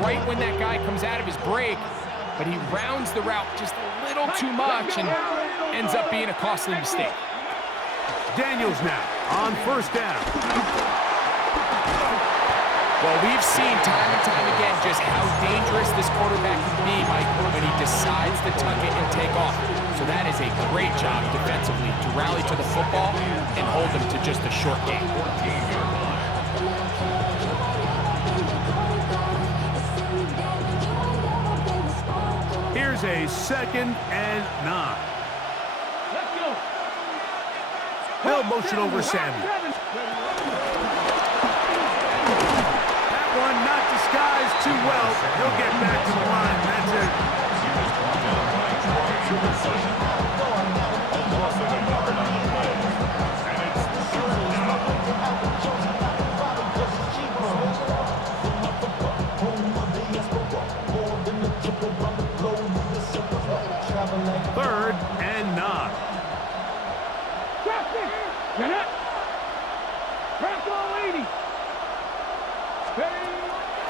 right when that guy comes out of his break, but he rounds the route just a little too much and ends up being a costly mistake. Daniels now on first down. Well, we've seen time and time again just how dangerous this quarterback can be, Mike, when he decides to tuck it and take off. So that is a great job defensively to rally to the football and hold them to just a short game. Here's a 2nd and 9. They'll motion over Samuel. That one not disguised too well. He'll get back to the line. That's it. Third and 9.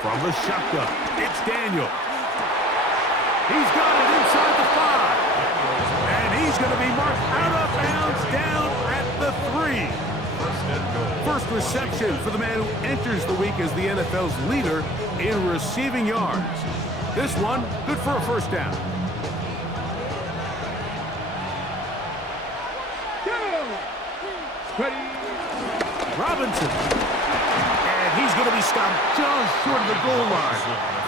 From the shotgun, it's Daniel. He's got it inside the 5. And he's going to be marked out of bounds down at the 3. First reception for the man who enters the week as the NFL's leader in receiving yards. This one, good for a first down. Robinson. And he's going to be stopped just short of the goal line.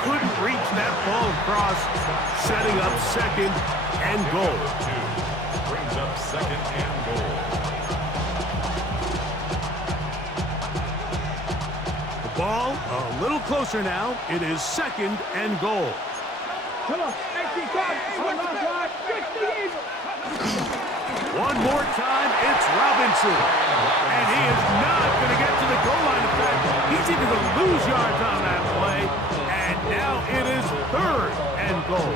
Couldn't reach that ball across, setting up 2nd and goal. Brings up 2nd and goal. The ball a little closer now. It is 2nd and goal. One more time, it's Robinson. And he is not going to get to the goal line. In fact, he's even going to lose yards on that play. And now it is 3rd and goal.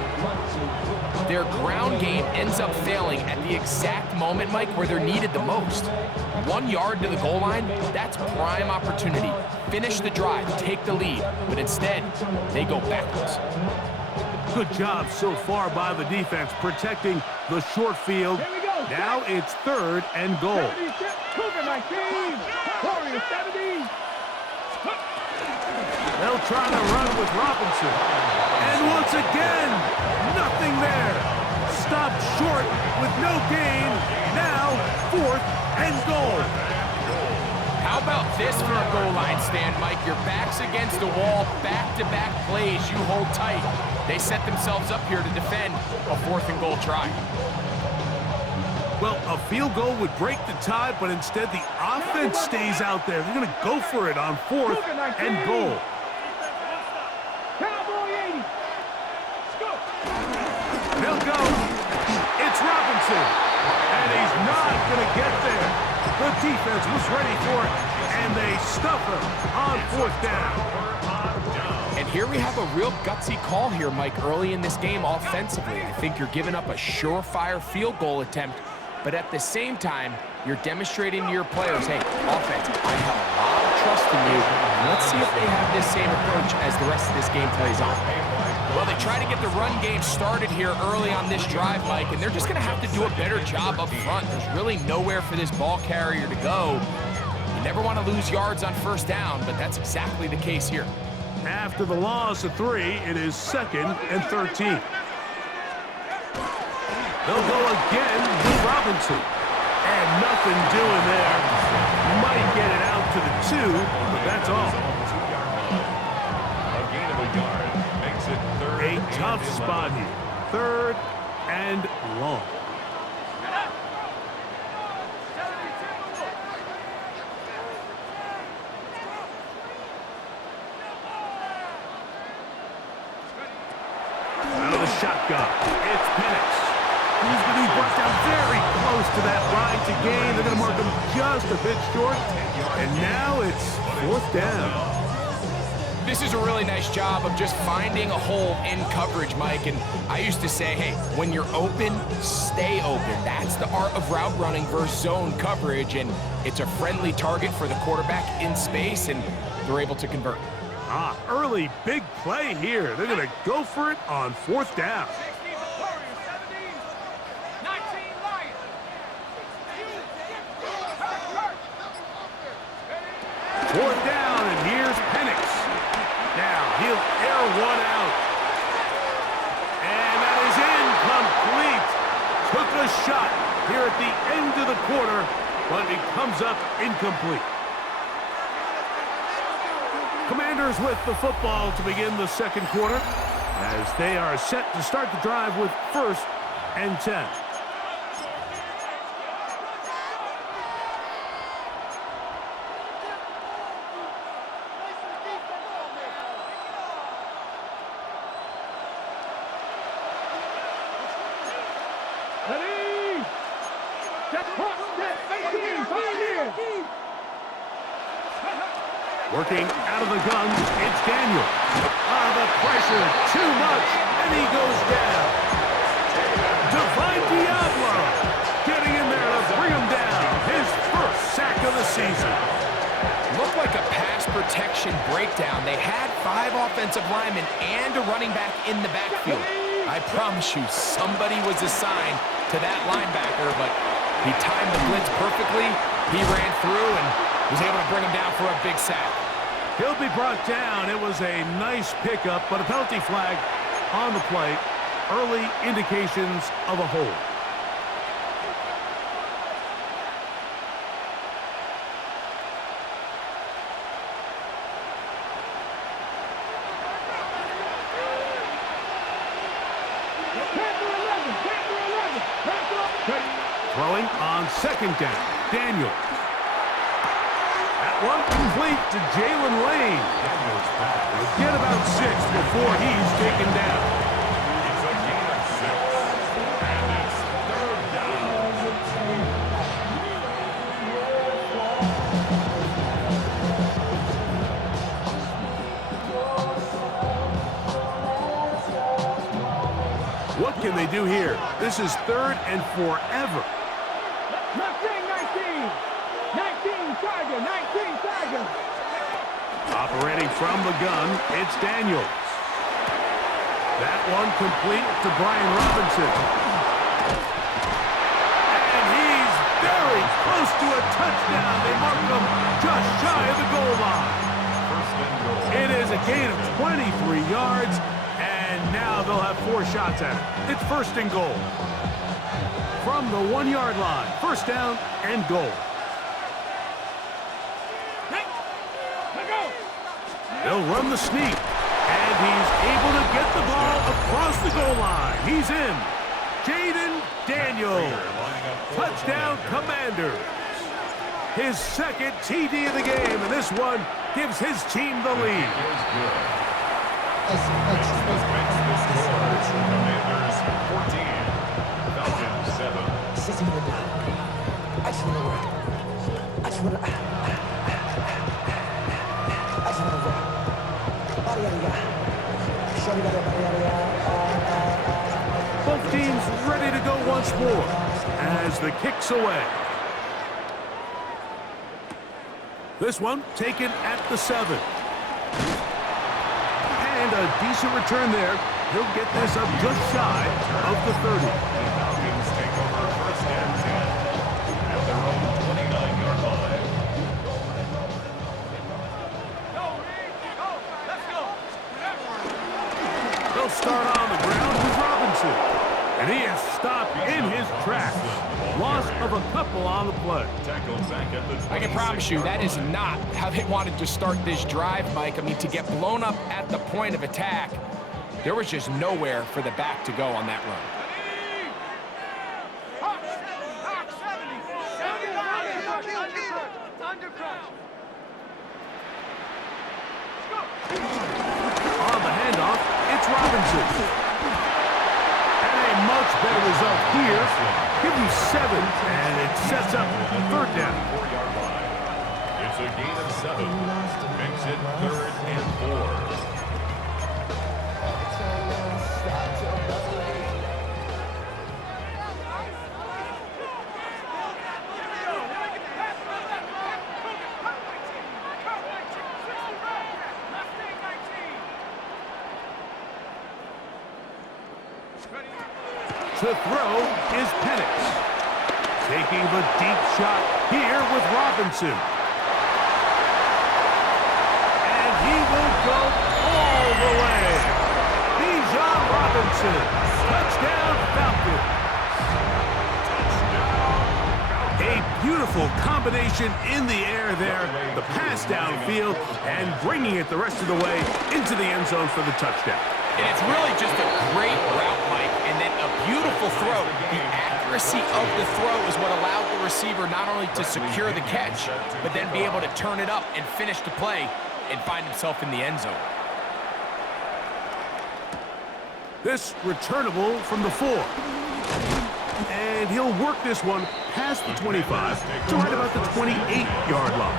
Their ground game ends up failing at the exact moment, Mike, where they're needed the most. 1 yard to the goal line, that's prime opportunity. Finish the drive, take the lead. But instead, they go backwards. Good job so far by the defense protecting the short field. Now it's 3rd and goal. They'll try to run with Robinson. And once again, nothing there. Stopped short with no gain. Now 4th and goal. How about this for a goal line stand, Mike? Your back's against the wall, back-to-back plays, you hold tight. They set themselves up here to defend a 4th and goal try. Well, a field goal would break the tie, but instead the offense stays out there. They're going to go for it on 4th and goal. They'll go. It's Robinson. And he's not going to get there. The defense was ready for it, and they stuff him on 4th down. And here we have a real gutsy call here, Mike, early in this game offensively. I think you're giving up a surefire field goal attempt, but at the same time, you're demonstrating to your players, hey, offense, I have a lot of trust in you. Let's see if they have this same approach as the rest of this game plays on. Well, they try to get the run game started here early on this drive, Mike, and they're just going to have to do a better job up front. There's really nowhere for this ball carrier to go. You never want to lose yards on 1st down, but that's exactly the case here. After the loss of 3, it is 2nd and 13. They'll go again with Robinson. And nothing doing there. Might get it out to the 2, but that's all. A gain of a yard makes it 3rd. A tough spot here. 3rd and long. Out of the shotgun, it's Penix. He's going to be brought down very close to that line to gain. They're going to mark him just a bit short. And now it's 4th down. This is a really nice job of just finding a hole in coverage, Mike. And I used to say, hey, when you're open, stay open. That's the art of route running versus zone coverage. And it's a friendly target for the quarterback in space, and they're able to convert. Early big play here. They're going to go for it on fourth down. Fourth down, and here's Penix. Now, he'll air one out. And that is incomplete. Took a shot here at the end of the quarter, but it comes up incomplete. Commanders with the football to begin the second quarter as they are set to start the drive with 1st and 10. Working out of the gun, it's Daniel. The pressure, too much, and he goes down. Divine Diablo getting in there to bring him down. His first sack of the season. Looked like a pass protection breakdown. They had 5 offensive linemen and a running back in the backfield. I promise you, somebody was assigned to that linebacker, but he timed the blitz perfectly. He ran through and was able to bring him down for a big sack. He'll be brought down. It was a nice pickup, but a penalty flag on the play. Early indications of a hold. Throwing on 2nd down. Daniel. That one complete to Jalen Lane. He'll get about 6 before he's taken down. It's a gain of 6. And it's 3rd down. What can they do here? This is 3rd and forever. 19 Tiger. Operating from the gun, it's Daniels. That one complete to Brian Robinson. And he's very close to a touchdown. They mark him just shy of the goal line. 1st and goal. It is a gain of 23 yards, and now they'll have 4 shots at it. It's 1st and goal. From the 1-yard line, 1st down and goal. They'll run the sneak, and he's able to get the ball across the goal line. He's in. Jaden Daniels. Touchdown, Commanders. His 2nd TD of the game, and this one gives his team the lead. Makes the score. Commanders 14. Falcons 7. Both teams ready to go once more as the kick's away. This one taken at the 7. And a decent return there. He'll get this up just shy of the 30. The Falcons take over 1st and 10 at their own 29-yard line. They'll start on the ground with Robinson. And he is stopped in his tracks. Loss of a couple on the play. Tackled back at the 26. I can promise you that is not how they wanted to start this drive, Mike. I mean, to get blown up at the point of attack, there was just nowhere for the back to go on that run. On the handoff, it's Robinson. And a much better result here. Give him 7, and it sets up 3rd down. 4-yard line. It's a gain of 7. Makes it 3rd and 4. To throw is Penix. Taking the deep shot here with Robinson. And he will go all the way. Bijan Robinson. Touchdown Falcons. A beautiful combination in the air there. The pass downfield and bringing it the rest of the way into the end zone for the touchdown. And it's really just a great route, Mike, and then a beautiful throw. The accuracy of the throw is what allowed the receiver not only to secure the catch, but then be able to turn it up and finish the play and find himself in the end zone. This returnable from the 4. And he'll work this one past the 25 to right about the 28-yard line.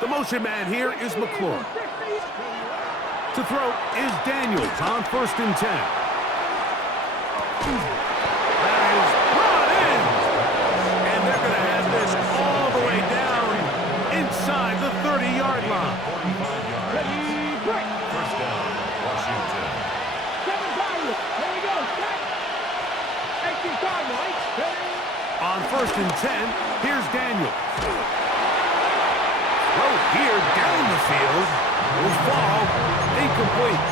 The motion man here is McLaurin. To throw is Daniels on 1st and 10. That is brought in. And they're going to have this all the way down inside the 30-yard line. First down, Washington. 7 Cardinals. Here we go. Set. 18 Cardinals. On 1st and 10, here's Daniels. Throw here down the field. Will fall incomplete.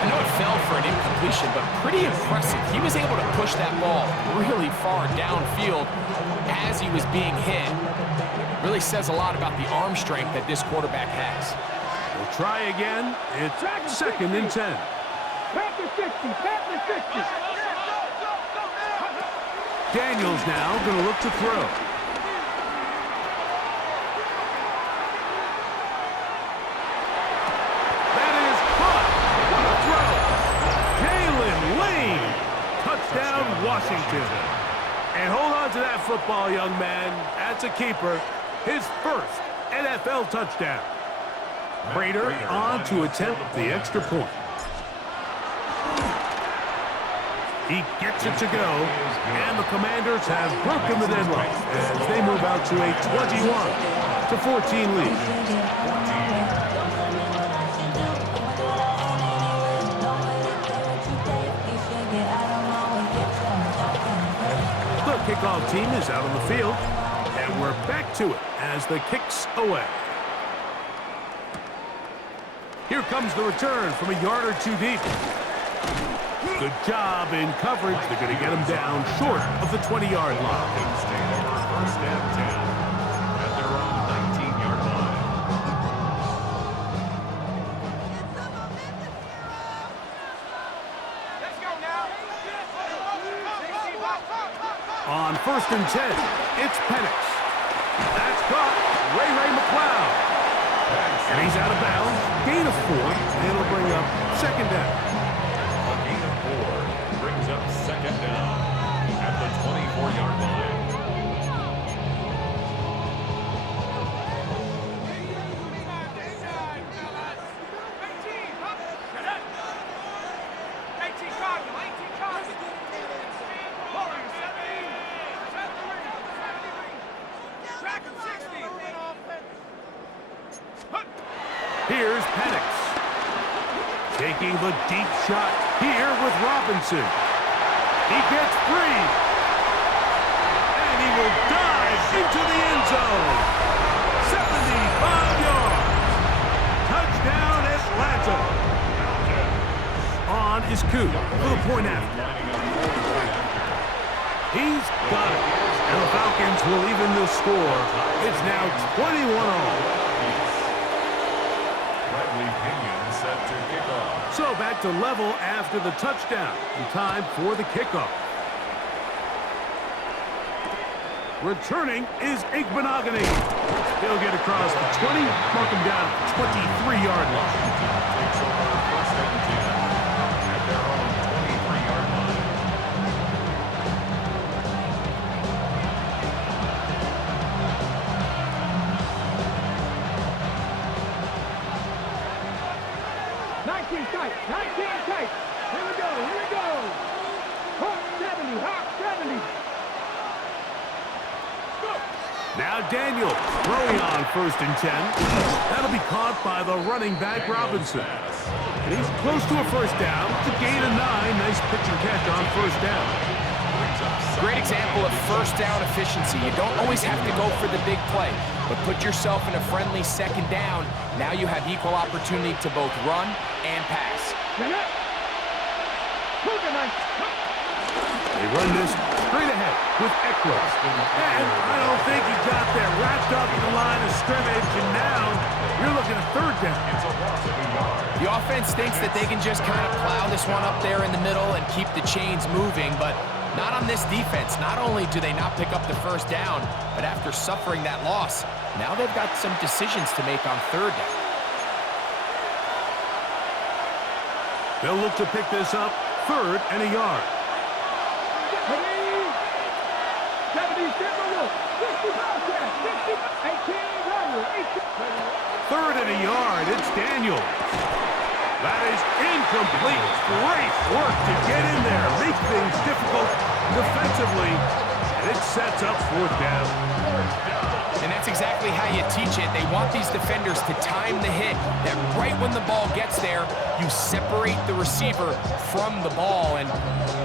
I know it fell for an incompletion, but pretty impressive. He was able to push that ball really far downfield as he was being hit. Really says a lot about the arm strength that this quarterback has. We'll try again. It's 2nd and 10. Panther 60. Panther 60. Daniels now going to look to throw. That is caught. What a throw. Jalen Lane. Touchdown, Washington. And hold on to that football, young man. That's a keeper. His first NFL touchdown. Prater on to attempt the extra point. He gets it to go, and the Commanders have broken the deadlock as they move out to a 21-14 lead. The kickoff team is out on the field, and we're back to it as the kick's away. Here comes the return from a yard or two deep. Good job in coverage. They're going to get him down short of the 20-yard line. First and 10 at their own 19-yard line. Let's go now. On 1st and 10, it's Penix. That's caught. Ray McLeod. And he's out of bounds. Gain of 4, and it'll bring up 2nd down. A gain of 4 brings up 2nd down at the 24-yard line. Here's Penix. Taking the deep shot here with Robinson. He gets free. And he will dive into the end zone. 75 yards. Touchdown Atlanta. On is Coop for the point after. He's got it. And the Falcons will even the score. It's now 21-all. Set to kick off. So back to level after the touchdown. And time for the kickoff. Returning is Igbenogany. He'll get across the 20, mark him down at the 23-yard line. Takes over 1st and 10 at their own 23-yard line. Tight. 19 tight. Here we go. Here we go. Hawk 70. Hawk 70. Go. Now Daniel throwing on 1st and 10. That'll be caught by the running back Robinson. And he's close to a 1st down. It's a gain of 9. Nice pitch and catch on 1st down. Great example of 1st down efficiency. You don't always have to go for the big play, but put yourself in a friendly 2nd down. Now you have equal opportunity to both run and pass. They run this straight ahead with Eckler. And I don't think he got there wrapped up in the line of scrimmage, and now you're looking at 3rd down. The offense thinks that they can just kind of plow this one up there in the middle and keep the chains moving, but not on this defense. Not only do they not pick up the 1st down, but after suffering that loss, now they've got some decisions to make on 3rd down. They'll look to pick this up 3rd and a yard. 3rd and a yard. It's Daniels. That is incomplete. Great work to get in there. Make things difficult defensively. And it sets up 4th down. And that's exactly how you teach it. They want these defenders to time the hit, that right when the ball gets there, you separate the receiver from the ball. And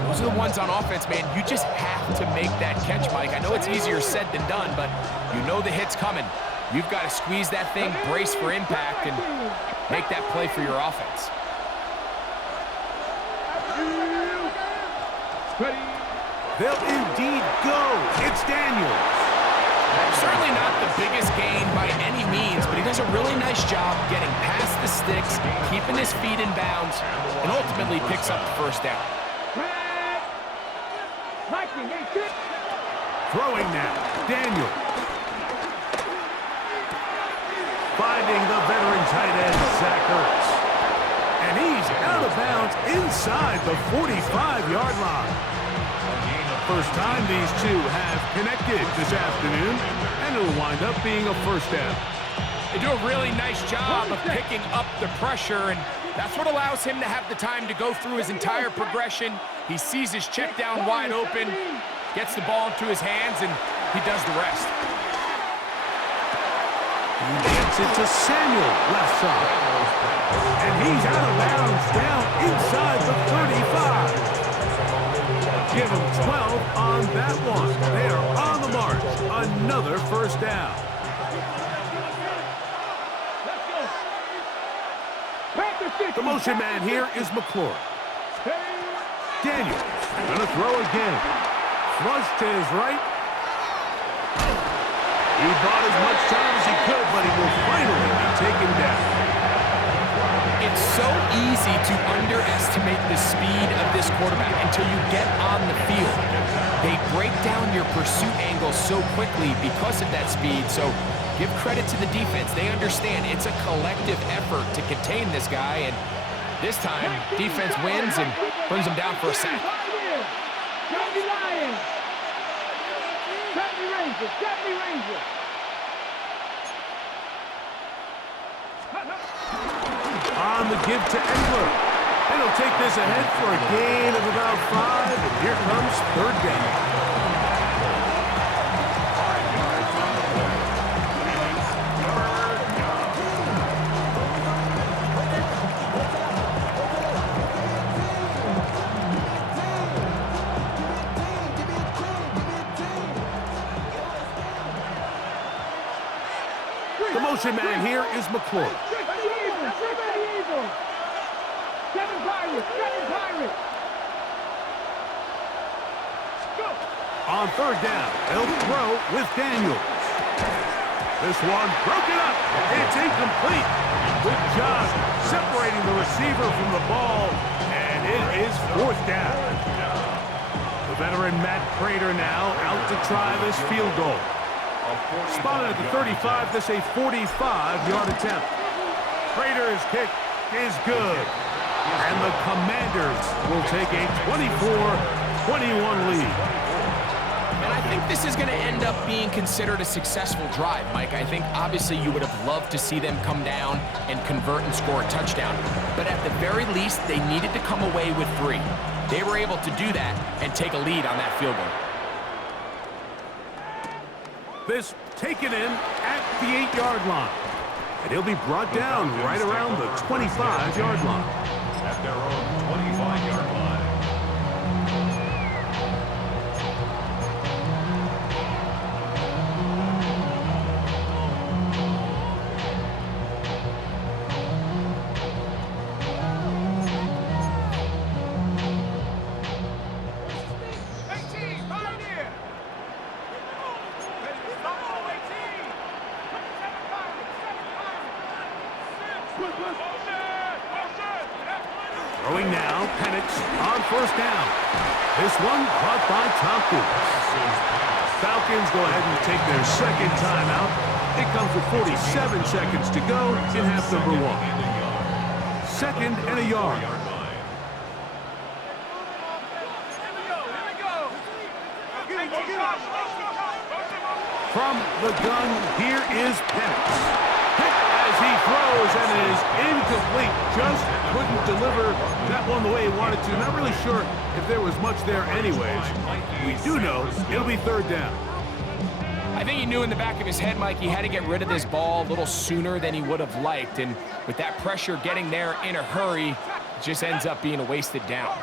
those are the ones on offense, man. You just have to make that catch, Mike. I know it's easier said than done, but you know the hit's coming. You've got to squeeze that thing, brace for impact, and make that play for your offense. They'll indeed go. It's Daniels. Certainly not the biggest gain by any means, but he does a really nice job getting past the sticks, keeping his feet in bounds, and ultimately picks up the 1st down. Throwing now, Daniels. Finding the veteran tight end, Zach Ertz. And he's out of bounds inside the 45-yard line. First time these two have connected this afternoon, and it'll wind up being a 1st down. They do a really nice job of picking up the pressure, and that's what allows him to have the time to go through his entire progression. He sees his check down wide open, gets the ball into his hands, and he does the rest. He gets it to Samuel, left side. And he's out of bounds down inside the 35. Give him 12 on that one. They are on the march. Another 1st down. The motion man here is McLaurin. Daniels gonna throw again. Flush to his right. He bought as much time as he could, but he will finally be taken down. It's so easy to underestimate the speed of this quarterback until you get on the field. They break down your pursuit angle so quickly because of that speed, so give credit to the defense. They understand it's a collective effort to contain this guy, and this time, defense wins and brings him down for a sack. On the give to Engler. And he'll take this ahead for a gain of about 5. And here comes 3rd down. The motion man here is McLaurin. On 3rd down, they'll throw with Daniels. This one broken up. It's incomplete. Good job separating the receiver from the ball, and it is 4th down. The veteran Matt Prater now out to try this field goal. Spotted at the 35, this a 45-yard attempt. Prater's kick is good. And the Commanders will take a 24-21 lead. And I think this is going to end up being considered a successful drive, Mike. I think obviously you would have loved to see them come down and convert and score a touchdown. But at the very least, they needed to come away with 3. They were able to do that and take a lead on that field goal. This taken in at the 8-yard line. And he'll be brought down right around the 25-yard line. At their own 25-yard line. Throwing now, Penix on first down. This one caught by Tompkins. Falcons go ahead and take their second timeout. It comes with 47 seconds to go in half number 1. Second and a yard. From the gun, here is Penix. As he throws and it is incomplete. Just couldn't deliver that one the way he wanted to. Not really sure if there was much there anyways. We do know it'll be third down. I think he knew in the back of his head, Mike, he had to get rid of this ball a little sooner than he would have liked. And with that pressure getting there in a hurry, it just ends up being a wasted down.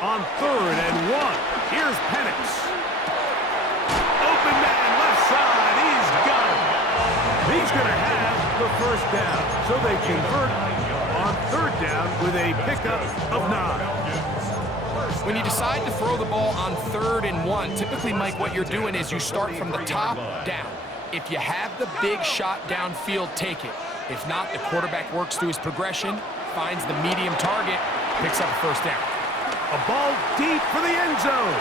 On 3rd and 1, here's Penix. Open man, left side, he's got it. He's going to have the first down. So they convert on 3rd down with a pickup of 9. When you decide to throw the ball on 3rd and 1, typically, Mike, what you're doing is you start from the top down. If you have the big shot downfield, take it. If not, the quarterback works through his progression, finds the medium target, picks up a first down. A ball deep for the end zone.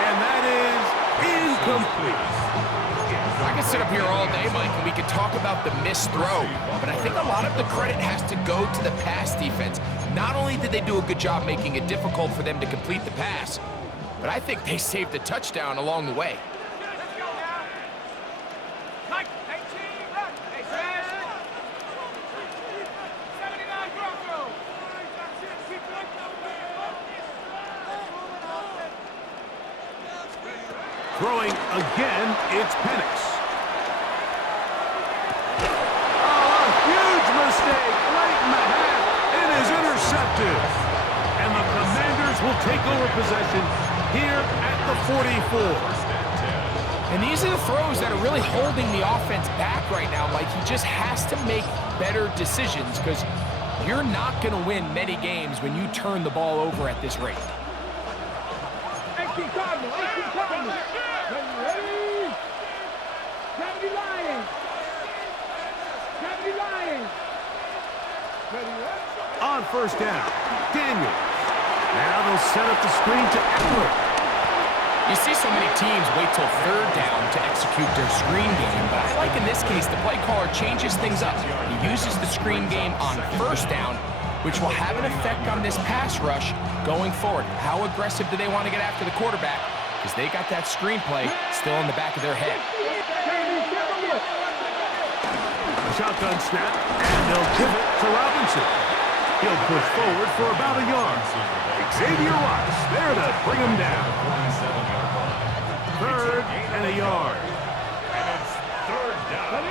And that is incomplete. I could sit up here all day, Mike, and we could talk about the missed throw, but I think a lot of the credit has to go to the pass defense. Not only did they do a good job making it difficult for them to complete the pass, but I think they saved a touchdown along the way. Throwing again, it's Penix. Oh, a huge mistake right in the half. It is intercepted. And the Commanders will take over possession here at the 44. And these are the throws that are really holding the offense back right now, Mike. He just has to make better decisions because you're not going to win many games when you turn the ball over at this rate. On first down, Daniels. Now they'll set up the screen to Eckler. You see so many teams wait till 3rd down to execute their screen game, but I like in this case the play caller changes things up. He uses the screen game on 1st down, which will have an effect on this pass rush going forward. How aggressive do they want to get after the quarterback? Because they got that screen play still in the back of their head. A shotgun snap, and they'll give it to Robinson. He'll push forward for about a yard. Xavier Watts there to bring him down. 3rd and a yard. And it's 3rd down.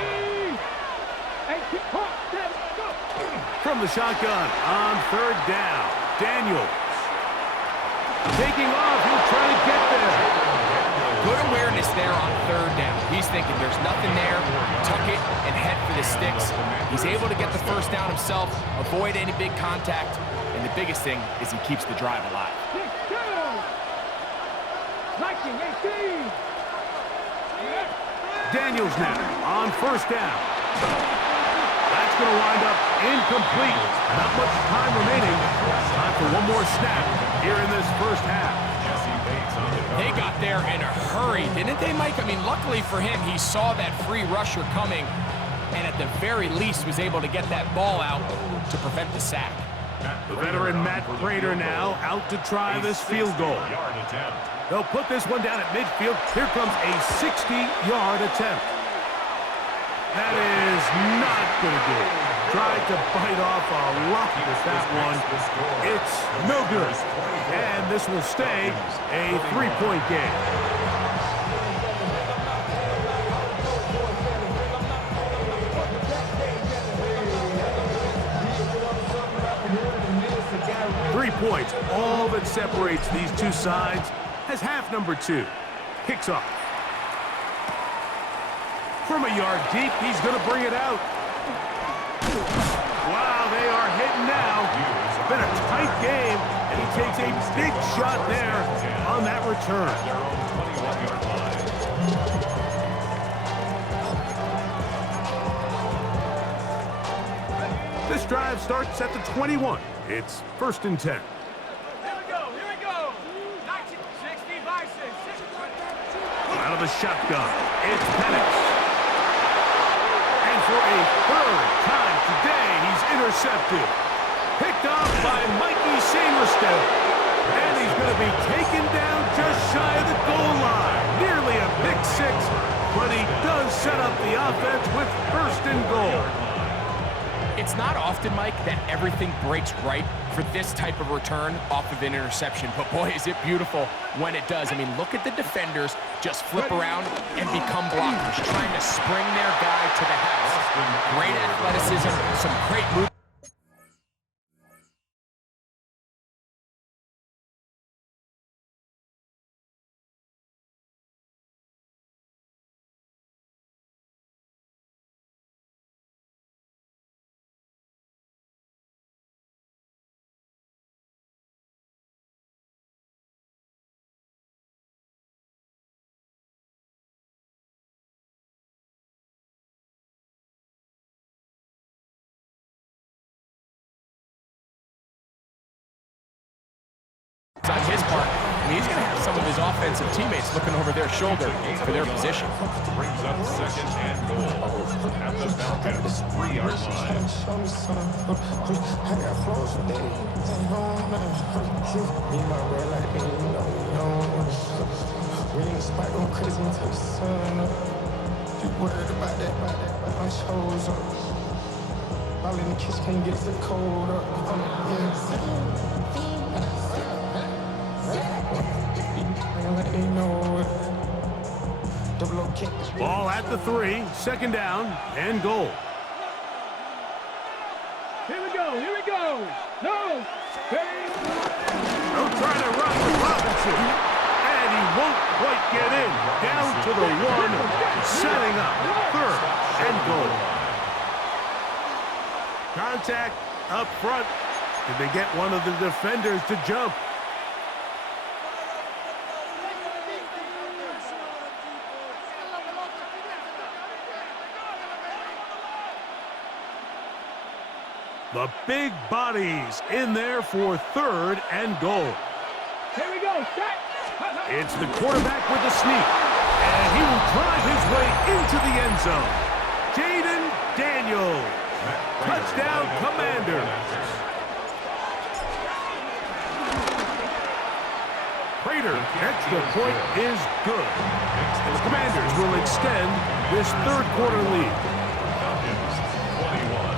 From the shotgun on 3rd down, Daniels. Taking off, he'll try to get there. Good awareness there on 3rd down. He's thinking there's nothing there, tuck it, and head for the sticks. He's able to get the first down himself, avoid any big contact, and the biggest thing is he keeps the drive alive. Daniels now on 1st down. That's going to wind up incomplete. Not much time remaining. Time for one more snap here in this first half. They got there in a hurry, didn't they, Mike? I mean, luckily for him, he saw that free rusher coming and at the very least was able to get that ball out to prevent the sack. The veteran Matt Prater now out to try this field goal. Yard attempt. They'll put this one down at midfield. Here comes a 60-yard attempt. That is not going to do it. Tried to bite off a lot with that one. It's no good. And this will stay a 3-point game. Points, all that separates these two sides, as half number 2 kicks off. From a yard deep, he's going to bring it out. Wow, they are hitting now. It's been a tight game, and he takes a big shot there on that return. Their own 21-yard line. This drive starts at the 21. It's 1st and 10. Here we go. 1960 Bison. Out of the shotgun, it's Penix. And for a 3rd time today, he's intercepted. Picked off by Mikey Sainristil. And he's going to be taken down just shy of the goal line. Nearly a pick 6, but he does set up the offense with 1st and goal. It's not often, Mike, that everything breaks right for this type of return off of an interception. But boy, is it beautiful when it does. I mean, look at the defenders just flip around and become blockers, trying to spring their guy to the house. Great athleticism, some great movement. On his part, I mean, he's going to have some of his offensive teammates looking over their shoulder for their position. Brings up 2nd and goal at the Falcons' 3-yard line. Ball at the 3, 2nd down, and goal. Here we go. No. They'll try to run with Robinson. And he won't quite get in. Down to the 1, setting up 3rd and goal. Contact up front. Did they get one of the defenders to jump? The big bodies in there for 3rd and goal. Here we go. Set. It's the quarterback with the sneak. And he will drive his way into the end zone. Jaden Daniels. Touchdown, Commanders. Prater, extra point is good. And the Commanders will extend this 3rd quarter lead. Falcons, 21.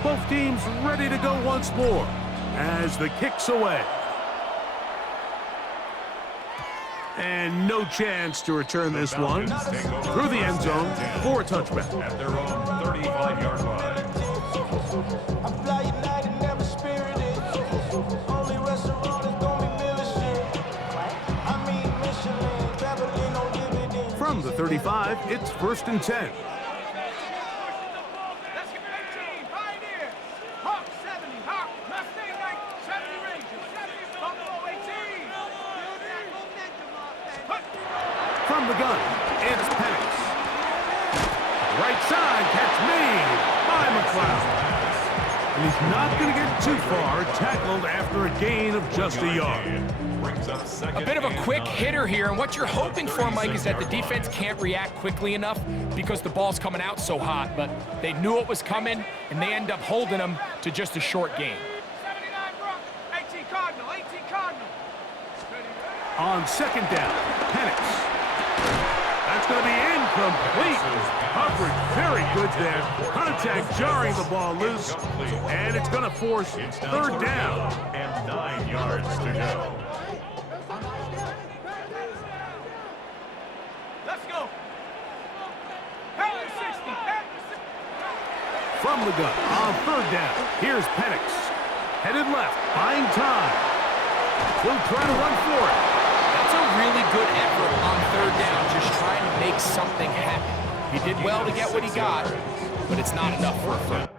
Both teams ready to go once more as the kick's away. And no chance to return this one. Through the end zone for a touchback. At their own 35-yard line. From the 35, it's 1st and 10. From the gun, it's Penix. Right side, catch made by McLeod. And he's not going to get too far, tackled after a gain of just a yard. A bit of a quick hitter here, and what you're hoping for, Mike, is that the defense can't react quickly enough because the ball's coming out so hot, but they knew it was coming, and they end up holding them to just a short gain. 79 Bronx, 18 Cardinal, 18 Cardinal. On second down, Penix. That's going to be incomplete. Coverage very good there. Contact jarring the ball loose, and it's going to force third down. And 9 yards to go. Let's go. Power 60. From the gun, on third down, here's Penix. Headed left, buying time. He'll try to run for it. That's a really good effort on third down, just trying to make something happen. He did well to get what he got, but it's not enough for a first.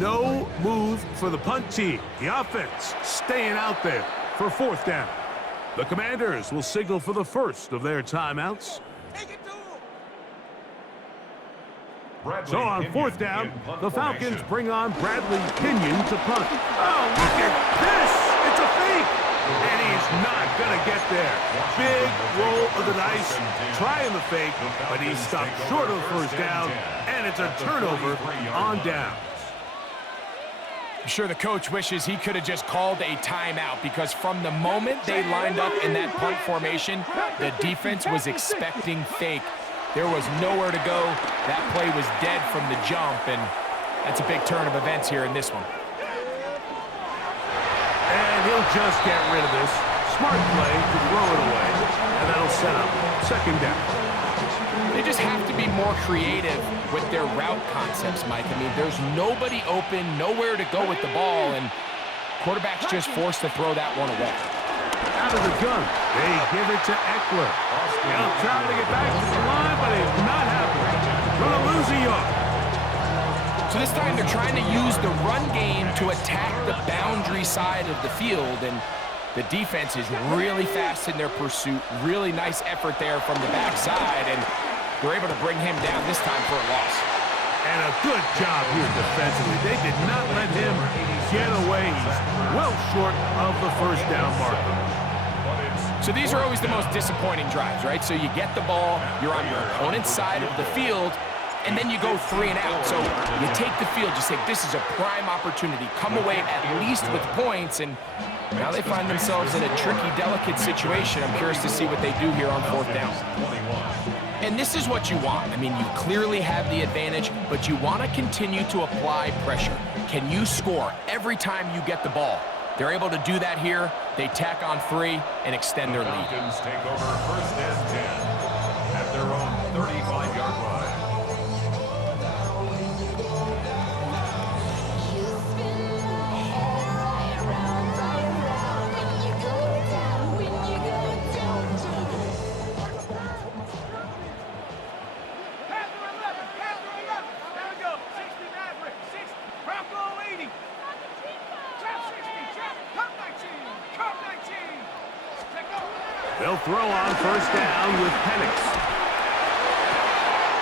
No move for the punt team. The offense staying out there for fourth down. The Commanders will signal for the first of their timeouts. So on fourth down, the Falcons bring on Bradley Pinion to punt. Oh, look at this! It's a fake! And he's not going to get there. Big roll of the dice, trying the fake, but he's stopped short of first down, and it's a turnover on downs. I'm sure the coach wishes he could have just called a timeout, because from the moment they lined up in that punt formation, the defense was expecting fake. There was nowhere to go. That play was dead from the jump, and that's a big turn of events here in this one. And he'll just get rid of this. Smart play to throw it away, and that'll set up second down. They just have to be more creative with their route concepts, Mike. I mean, there's nobody open, nowhere to go with the ball, and quarterback's just forced to throw that one away. Out of the gun, they give it to Eckler. He'll try to get back to the line, but it's not happening. Gonna lose a yard. So this time they're trying to use the run game to attack the boundary side of the field, and the defense is really fast in their pursuit. Really nice effort there from the backside, and they're able to bring him down this time for a loss. And a good job here defensively. They did not let him get away. He's well short of the first down marker. So these are always the most disappointing drives, right? So you get the ball, you're on your opponent's side of the field, and then you go 3 and out. So you take the field, you say, this is a prime opportunity. Come away at least with points, and now they find themselves in a tricky, delicate situation. I'm curious to see what they do here on fourth down. And this is what you want. I mean, you clearly have the advantage, but you want to continue to apply pressure. Can you score every time you get the ball? They're able to do that here. They tack on 3 and extend their lead. Falcons take over first and 10 at their own 35-yard line. They'll throw on first down with Penix.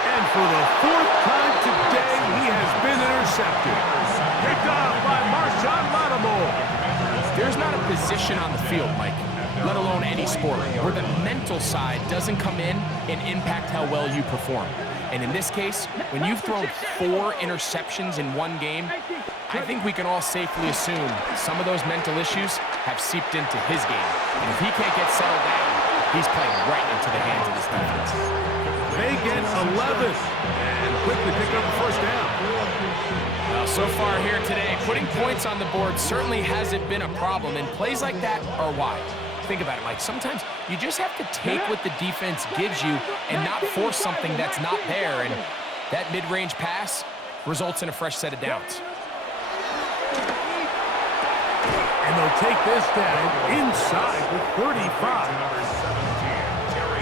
And for the 4th time today, he has been intercepted. Picked off by Marshawn Lattimore. There's not a position on the field, Mike, let alone any sport, where the mental side doesn't come in and impact how well you perform. And in this case, when you've thrown 4 interceptions in one game, I think we can all safely assume some of those mental issues have seeped into his game. And if he can't get settled down, he's playing right into the hands of his defense. They get 11 and quickly pick up the first down. Well, so far here today, putting points on the board certainly hasn't been a problem, and plays like that are why. Think about it, Mike. Sometimes you just have to take what the defense gives you and not force something that's not there, and that mid-range pass results in a fresh set of downs. And they'll take this down inside the 35.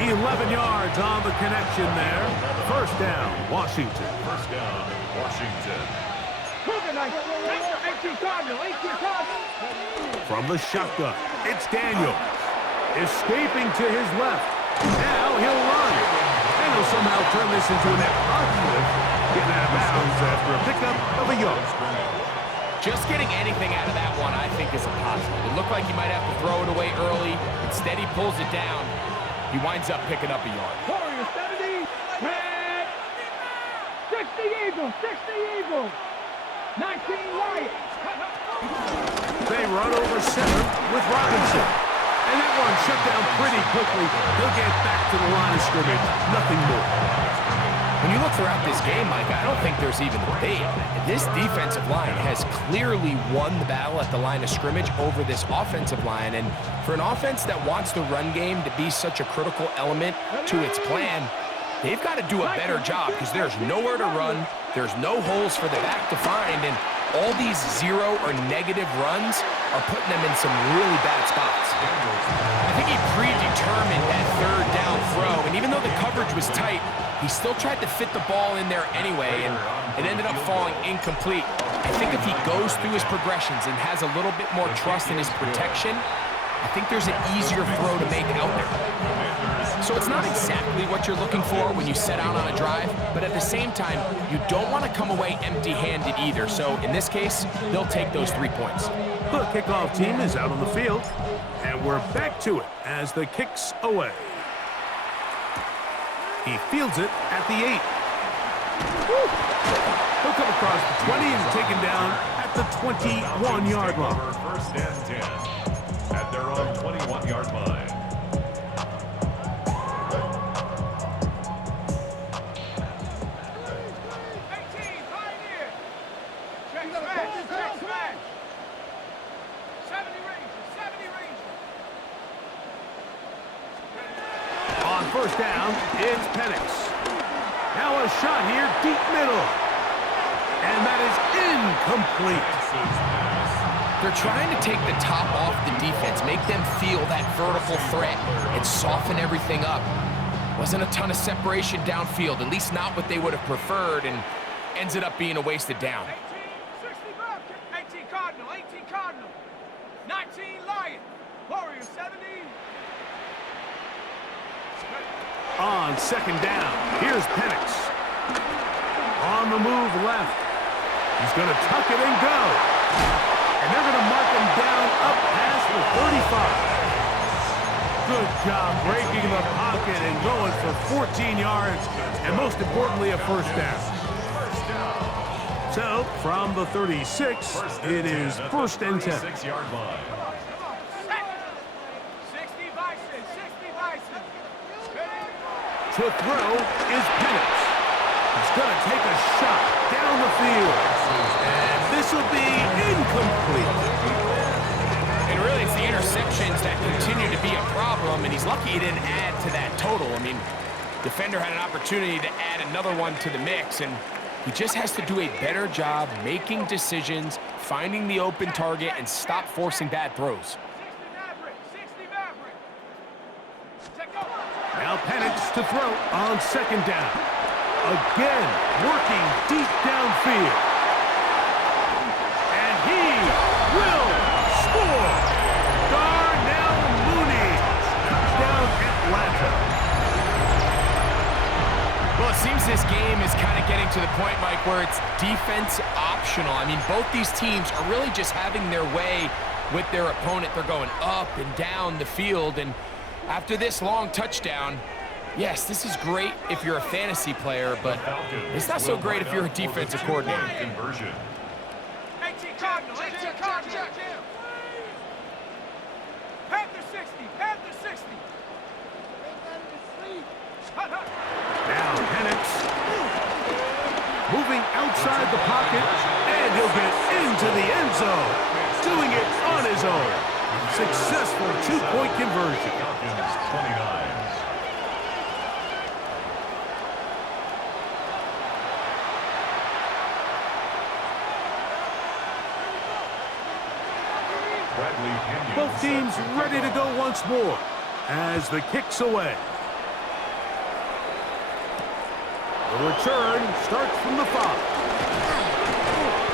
11 yards on the connection there. First down, Washington. First down, Washington. From the shotgun, it's Daniel. Escaping to his left. Now he'll run. And he'll somehow turn this into a net positive. Getting out of bounds after a pickup of a yard. Just getting anything out of that one, I think, is a positive. It looked like he might have to throw it away early. Instead, he pulls it down. He winds up picking up a yard. Warrior 70, red. 60 Eagles, 60 Eagles. 19 Lions. They run over center with Robinson. And that one shut down pretty quickly. He'll get back to the line of scrimmage. Nothing more. When you look throughout this game, Mike, I don't think there's even debate. This defensive line has clearly won the battle at the line of scrimmage over this offensive line. And for an offense that wants the run game to be such a critical element to its plan, they've got to do a better job because there's nowhere to run. There's no holes for the back to find. And all these zero or negative runs are putting them in some really bad spots. I think he predetermined that third down throw. And even though the coverage was tight, he still tried to fit the ball in there anyway, and it ended up falling incomplete. I think if he goes through his progressions and has a little bit more trust in his protection, I think there's an easier throw to make out there. So it's not exactly what you're looking for when you set out on a drive, but at the same time, you don't want to come away empty-handed either. So in this case, they'll take those 3 points. The kickoff team is out on the field, and we're back to it as the kick's away. He fields it at the 8. He'll come across the 20 and taken down at the 21-yard line. First and 10 at their own 21-yard line. First down, it's Penix. Now a shot here, deep middle. And that is incomplete. They're trying to take the top off the defense, make them feel that vertical threat, and soften everything up. Wasn't a ton of separation downfield, at least not what they would have preferred, and ends it up being a wasted down. 18 Cardinal, 18 Cardinal. 19 Lion. Warrior 70. On second down, here's Penix. On the move left. He's going to tuck it and go. And they're going to mark him down up past the 35. Good job breaking the pocket and going for 14 yards. And most importantly, a first down. So, from the 36, it is first and 10. 36-yard line. 60 Bison, 60 Bison. To throw is Penix. He's going to take a shot down the field. And this will be incomplete. And really, it's the interceptions that continue to be a problem, and he's lucky he didn't add to that total. I mean, defender had an opportunity to add another one to the mix, and he just has to do a better job making decisions, finding the open target, and stop forcing bad throws. 60 Maverick. Now Penix to throw on second down. Again, working deep downfield. And he will score. Darnell Mooney. Touchdown Atlanta. Well, it seems this game is kind of getting to the point, Mike, where it's defense optional. I mean, both these teams are really just having their way with their opponent. They're going up and down the field, and after this long touchdown, yes, this is great if you're a fantasy player, but it's not so great if you're a defensive coordinator. Conversion. 18 Cardinal, 18 Cardinal. Panther 60, Panther 60. Now Penix moving outside the pocket, and And he'll get into the end zone, doing it on his own. Successful two-point conversion. Falcons 29. Bradley Pinion. Both teams ready to go once more as the kick's away. The return starts from the 5.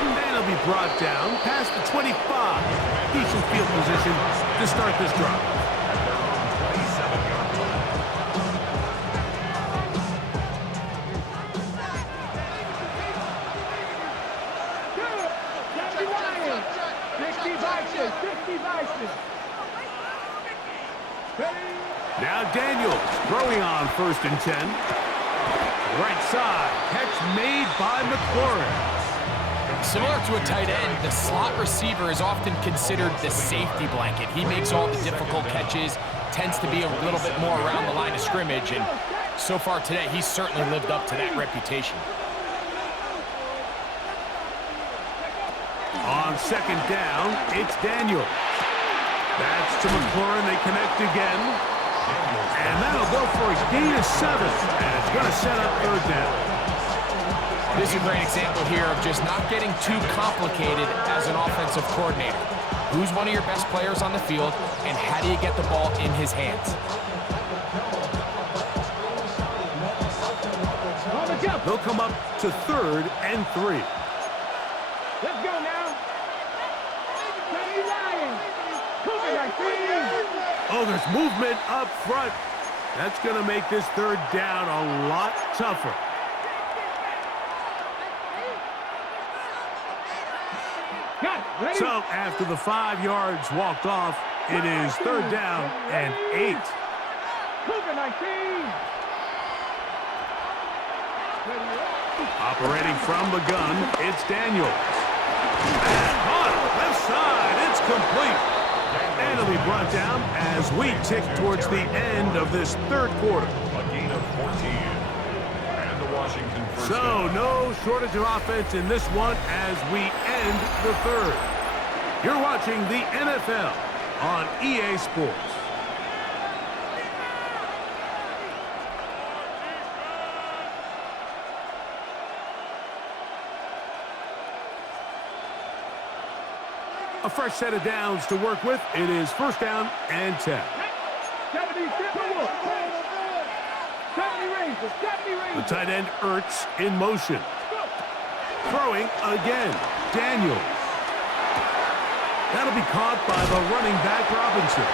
And he'll be brought down past the 25. Decent field position to start this drive. At their own 27-yard line. Now Daniels throwing on 1st and 10. Right side, catch made by McLaurin. Similar to a tight end, the slot receiver is often considered the safety blanket. He makes all the difficult catches, tends to be a little bit more around the line of scrimmage, and so far today, he's certainly lived up to that reputation. On 2nd down, it's Daniels. That's to McLaurin. They connect again. And that'll go for a gain of 7. And it's going to set up 3rd down. This is a great example here of just not getting too complicated as an offensive coordinator. Who's one of your best players on the field, and how do you get the ball in his hands? They'll come up to 3rd and 3. Let's go now. Teddy Ryan. Oh, there's movement up front. That's going to make this 3rd down a lot tougher. So after the 5 yards walked off, it is 3rd down and 8. Operating from the gun, it's Daniels. And on left side, it's complete. And it'll be brought down as we tick towards the end of this 3rd quarter. A gain of 14. And the Washington first So down. no shortage of offense in this one as we end the 3rd. You're watching the NFL on EA Sports. A fresh set of downs to work with. It is 1st down and 10. The tight end Ertz in motion. Throwing again. Daniels. That'll be caught by the running back Robinson.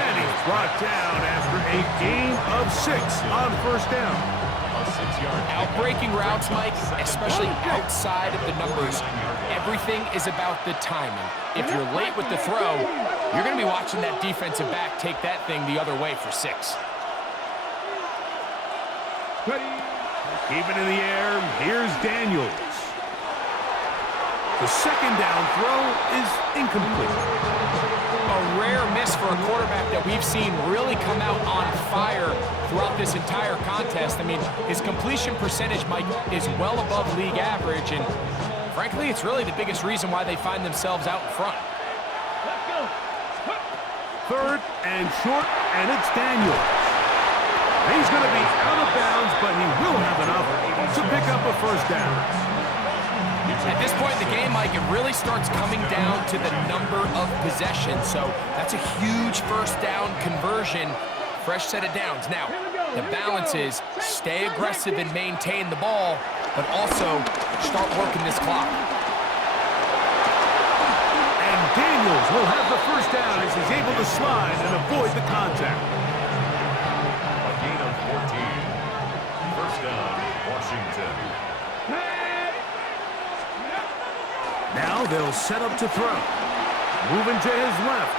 And he's brought down after a gain of 6 on 1st down. A 6-yard Outbreaking routes, Mike, especially outside of the numbers, everything is about the timing. If you're late with the throw, you're going to be watching that defensive back take that thing the other way for 6. Keep it in the air. Here's Daniels. The 2nd down throw is incomplete. A rare miss for a quarterback that we've seen really come out on fire throughout this entire contest. I mean, his completion percentage, Mike, is well above league average, and frankly, it's really the biggest reason why they find themselves out in front. 3rd and short, and it's Daniels. He's going to be out of bounds, but he will have enough to pick up a 1st down. At this point in the game, Mike, it really starts coming down to the number of possessions. So that's a huge 1st down conversion. Fresh set of downs. Now, the balance is stay aggressive and maintain the ball, but also start working this clock. And Daniels will have the 1st down as he's able to slide and avoid the contact. A gain of 14. 1st down, Washington. Now they'll set up to throw. Moving to his left.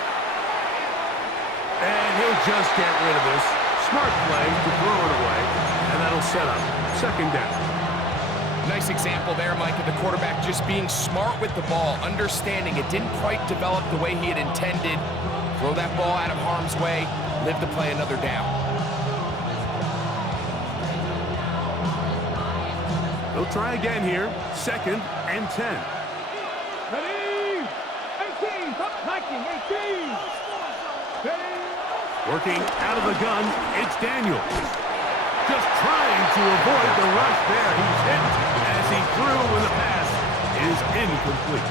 And he'll just get rid of this. Smart play to throw it away. And that'll set up 2nd down. Nice example there, Mike, of the quarterback just being smart with the ball, understanding it didn't quite develop the way he had intended. Throw that ball out of harm's way, live to play another down. They'll try again here. 2nd and 10. Checking, 18. Ready? Working out of the gun, it's Daniels. Just trying to avoid the rush there. He's hit as he threw when the pass is incomplete.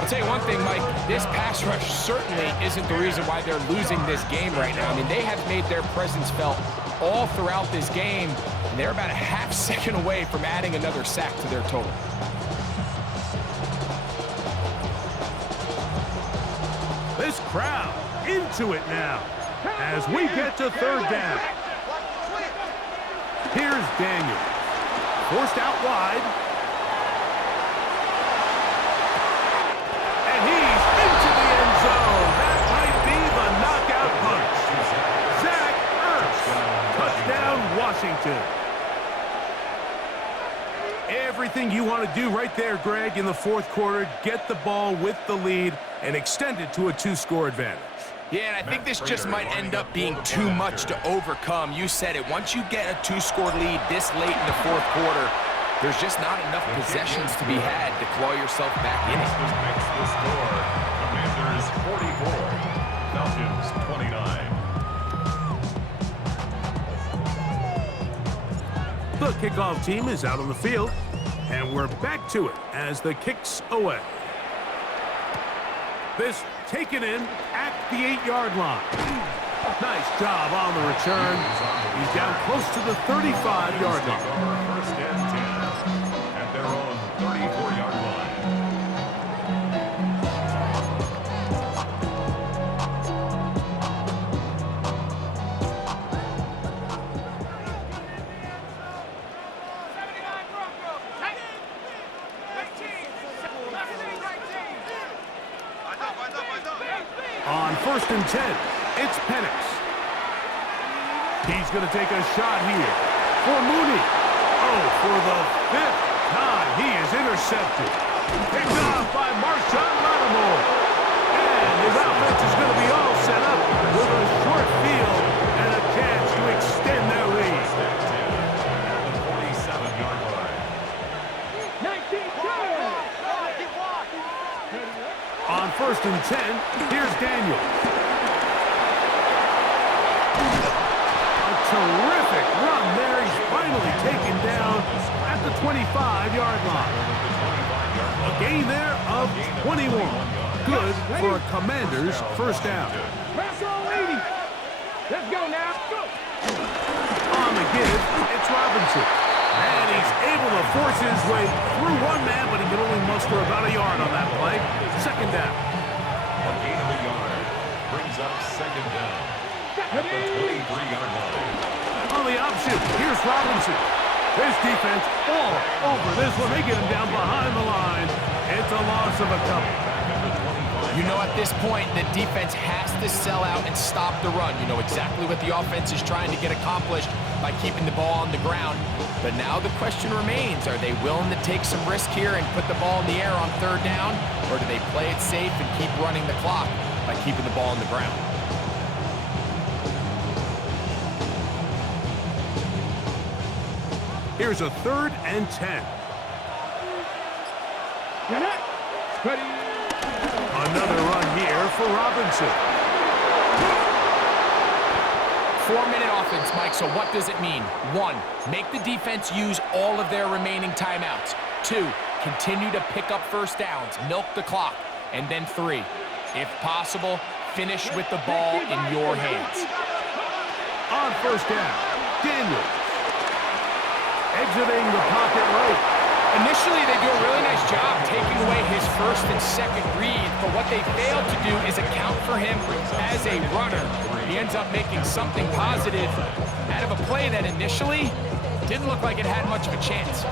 I'll tell you one thing, Mike, this pass rush certainly isn't the reason why they're losing this game right now. I mean, they have made their presence felt all throughout this game, and they're about a half second away from adding another sack to their total. This crowd into it now as we get to third down. Here's Daniels. Forced out wide. And he's into the end zone. That might be the knockout punch. Zach Ertz. Touchdown, Washington. Everything you want to do right there, Greg, in the fourth quarter. Get the ball with the lead and extend it to a 2-score advantage. Yeah, and I think this just might end up being too much to overcome. You said it. Once you get a 2-score lead this late in the fourth quarter, there's just not enough possessions to be had to claw yourself back in it. Makes the score. Commanders 44, Falcons 29. The kickoff team is out on the field, and we're back to it as the kick's away. This taken in at the 8-yard line. Nice job on the return. He's down close to the 35-yard line. First and 10 at their own 34-yard line. On first and 10, it's Penix. He's going to take a shot here for Mooney. Oh, for the 5th time, he is intercepted. Picked off by Marshawn Lattimore. And his offense is going to be all set up with a short field and a chance to extend their lead. At the 47-yard line. 19, On first and 10, here's Daniels. A terrific run there. He's finally taken down at the 25-yard line. A gain there of 21. Good for a Commander's first down. press on 80. Let's go now. Go. On the give, it's Robinson. And he's able to force his way through one man, but he can only muster about a yard on that play. Second down. A gain of a yard brings up second down at the 23-yard line. On the option, here's Robinson. His defense all over this one. They get him down behind the line. It's a loss of a couple. You know, at this point, the defense has to sell out and stop the run. You know exactly what the offense is trying to get accomplished by keeping the ball on the ground. But now the question remains, are they willing to take some risk here and put the ball in the air on third down? Or do they play it safe and keep running the clock by keeping the ball on the ground? Here's a 3rd and 10. Get it. Ready. Another run here for Robinson. 4-minute offense, Mike, so what does it mean? 1, make the defense use all of their remaining timeouts. 2, continue to pick up first downs, milk the clock. And then 3, if possible, finish with the ball in your hands. On first down, Daniels. Exiting the pocket right. Initially, they do a really nice job taking away his first and second read, but what they failed to do is account for him as a runner. He ends up making something positive out of a play that initially didn't look like it had much of a chance.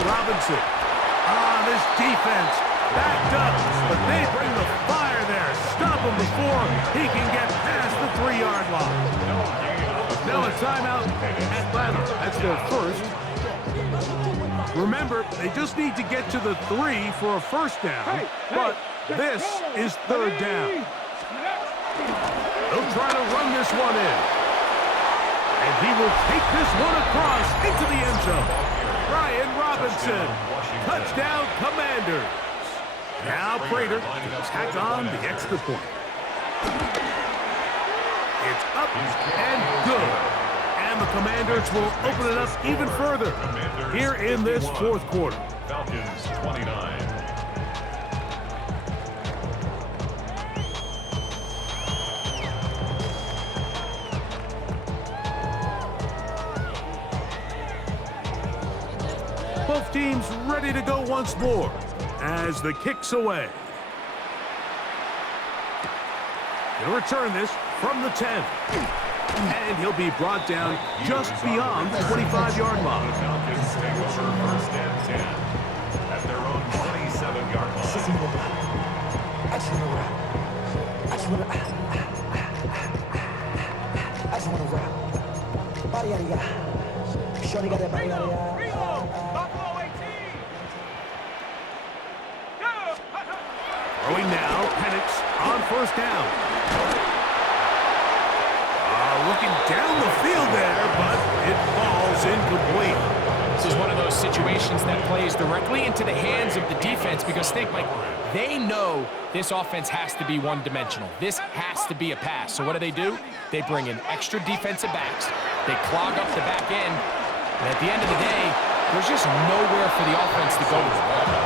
Robinson. This defense backed up, but they bring the fire there. Stop them before he can get past the 3-yard line. Now a timeout. Atlanta, that's their first. Remember, they just need to get to the 3 for a first down, but this is third down. They'll try to run this one in. And he will take this one across into the end zone. Brian Robinson, touchdown Commanders. Now Prater can tack on the extra point. It's up and good. And the Commanders will open it up even further here in this fourth quarter. Falcons 29. Both teams ready to go once more as the kick's away. He'll return this from the 10. And he'll be brought down just beyond the 25-yard line. The Falcons take over first and 10 at their own 27-yard line. Shorty got that body out of Throwing now, Penix on first down. Looking down the field there, but it falls incomplete. This is one of those situations that plays directly into the hands of the defense because think, Mike, they know this offense has to be one-dimensional. This has to be a pass. So what do? They bring in extra defensive backs. They clog up the back end. And at the end of the day, there's just nowhere for the offense to go with the ball.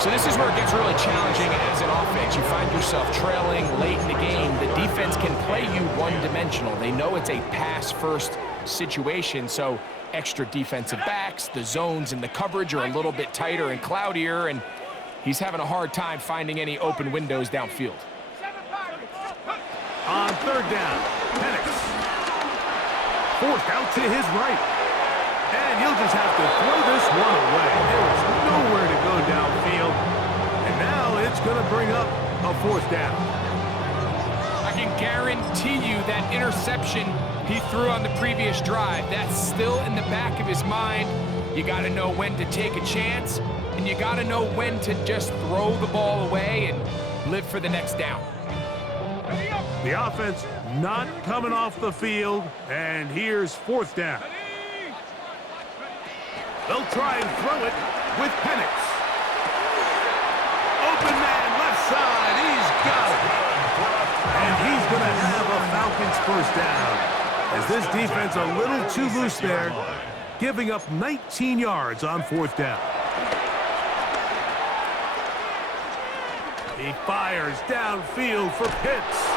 So this is where it gets really challenging as an offense. You find yourself trailing late in the game. The defense can play you one-dimensional. They know it's a pass-first situation, so extra defensive backs, the zones and the coverage are a little bit tighter and cloudier, and he's having a hard time finding any open windows downfield. On third down, Penix. Forced out to his right. And he'll just have to throw this one away. There is nowhere to go downfield. And now it's going to bring up a fourth down. I can guarantee you that interception he threw on the previous drive, that's still in the back of his mind. You got to know when to take a chance, and you got to know when to just throw the ball away and live for the next down. The offense not coming off the field, and here's fourth down. They'll try and throw it with Penix. Open man, left side, he's got it. And he's going to have a Falcons first down. As this defense a little too loose there, giving up 19 yards on fourth down. He fires downfield for Pitts.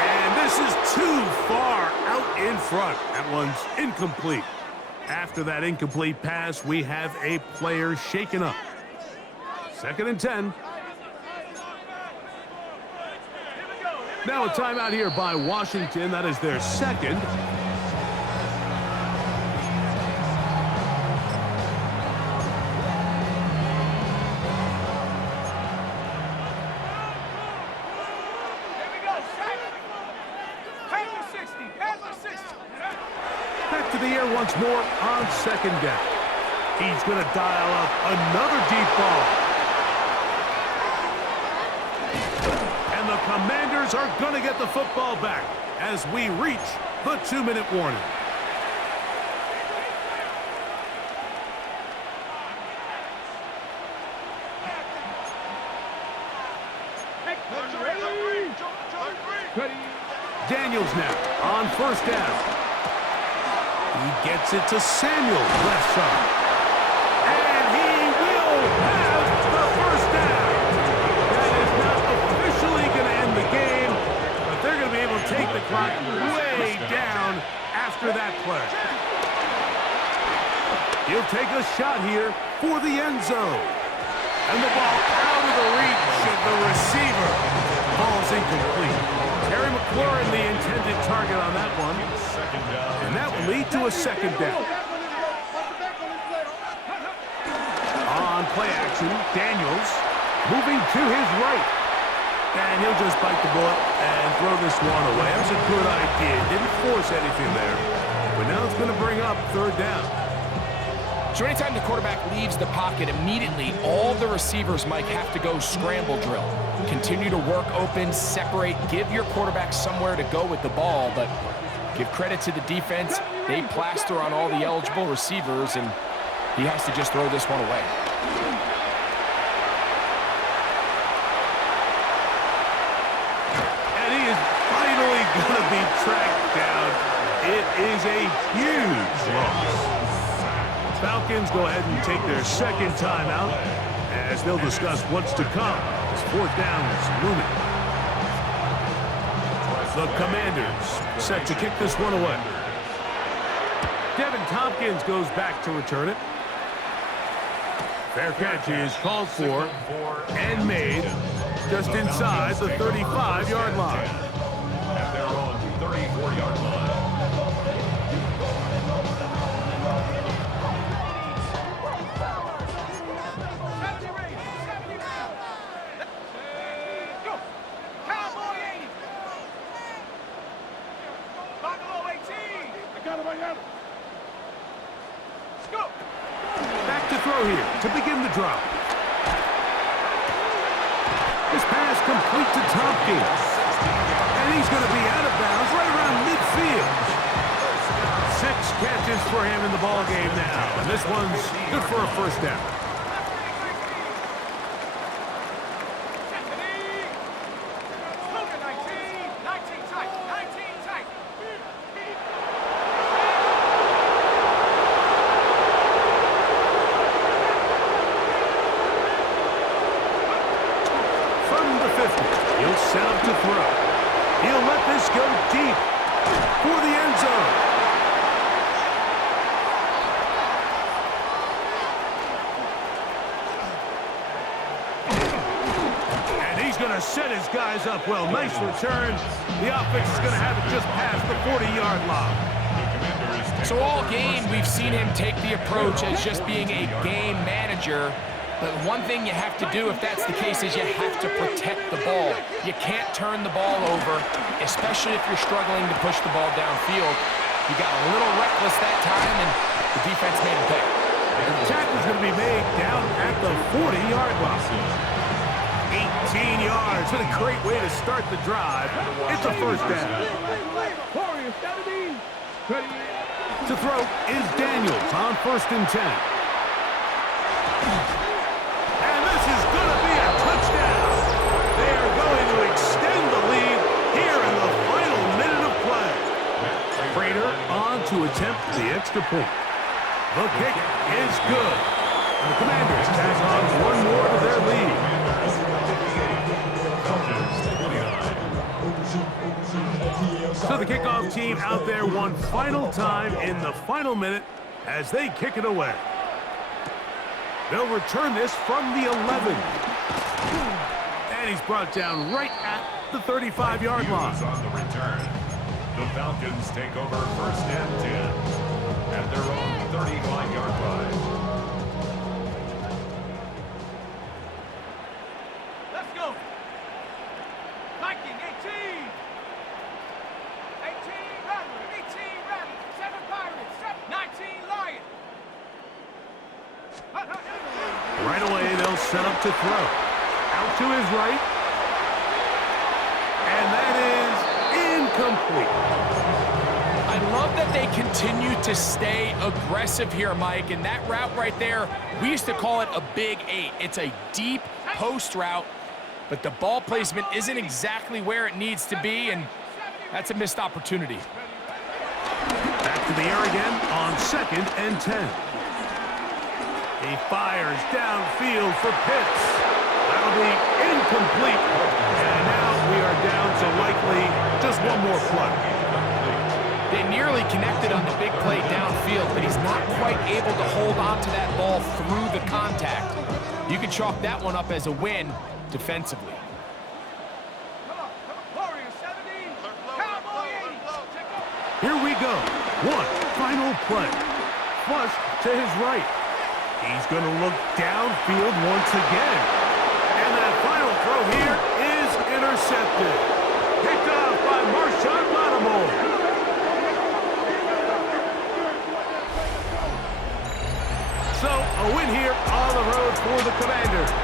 And this is too far out in front. That one's incomplete. After that incomplete pass, we have a player shaken up. 2nd and 10. Now a timeout here by Washington. That is their second. Back to the air once more on 2nd down. He's going to dial up another deep ball. And the Commanders are going to get the football back as we reach the 2-minute warning. Daniels now on first down. He gets it to Samuel, left side. And he will have the first down. That is not officially going to end the game, but they're going to be able to take the clock way down after that play. He'll take a shot here for the end zone. And the ball out of the reach of the receiver. Ball's incomplete. Terry McLaurin, the intended target on that one. And that will lead to a 2nd down. On play action, Daniels moving to his right. And he'll just bite the bullet and throw this one away. That was a good idea. Didn't force anything there. But now it's going to bring up third down. So anytime the quarterback leaves the pocket, immediately all the receivers, Mike, have to go scramble drill. Continue to work open, separate, give your quarterback somewhere to go with the ball, but give credit to the defense. They plaster on all the eligible receivers, and he has to just throw this one away. And he is finally going to be tracked down. It is a huge loss. Falcons go ahead and take their second timeout as they'll discuss what's to come as fourth down is looming. The Commanders set to kick this one away. Devin Tompkins goes back to return it. Fair catch is called for and made just inside the 35-yard line. At their own 34-yard line. Back to throw here to begin the drop. This pass complete to Tompkins. And he's going to be out of bounds right around midfield. 6 catches for him in the ball game now. And this one's good for a first down. He'll set up to throw. He'll let this go deep for the end zone. And he's going to set his guys up well. Nice return. The offense is going to have it just past the 40-yard line. So all game, we've seen him take the approach as just being a game manager. But one thing you have to do, if that's the case, is you have to protect the ball. You can't turn the ball over, especially if you're struggling to push the ball downfield. He got a little reckless that time, and the defense made him pay. The tackle's going to be made down at the 40-yard line. 18 yards. What a great way to start the drive. It's a first down. To throw is Daniels on 1st and 10. To attempt the extra point. The kick is good. And the Commanders tack on one more to their lead. So the kickoff team out there one final time in the final minute as they kick it away. They'll return this from the 11. And he's brought down right at the 35-yard line. On the return. The Falcons take over 1st and 10 at their own 35-yard line. Let's go. Viking 18. 18 Rattler. 18 Rattler. 7 Pirates. 19 Lion. Right away, they'll set up to throw. Out to his right. And that is incomplete. I love that they continue to stay aggressive here, Mike, and that route right there, we used to call it a big 8. It's a deep post route, but the ball placement isn't exactly where it needs to be, and that's a missed opportunity. Back to the air again on 2nd and 10. He fires downfield for Pitts. That'll be incomplete. And now we are down to likely just one more play. They nearly connected on the big play downfield, but he's not quite able to hold on to that ball through the contact. You can chalk that one up as a win defensively. Here we go. One final play. Flush to his right. He's going to look downfield once again. And that final throw here is intercepted. Picked off by Marshawn Lattimore. So, a win here on the road for the Commanders.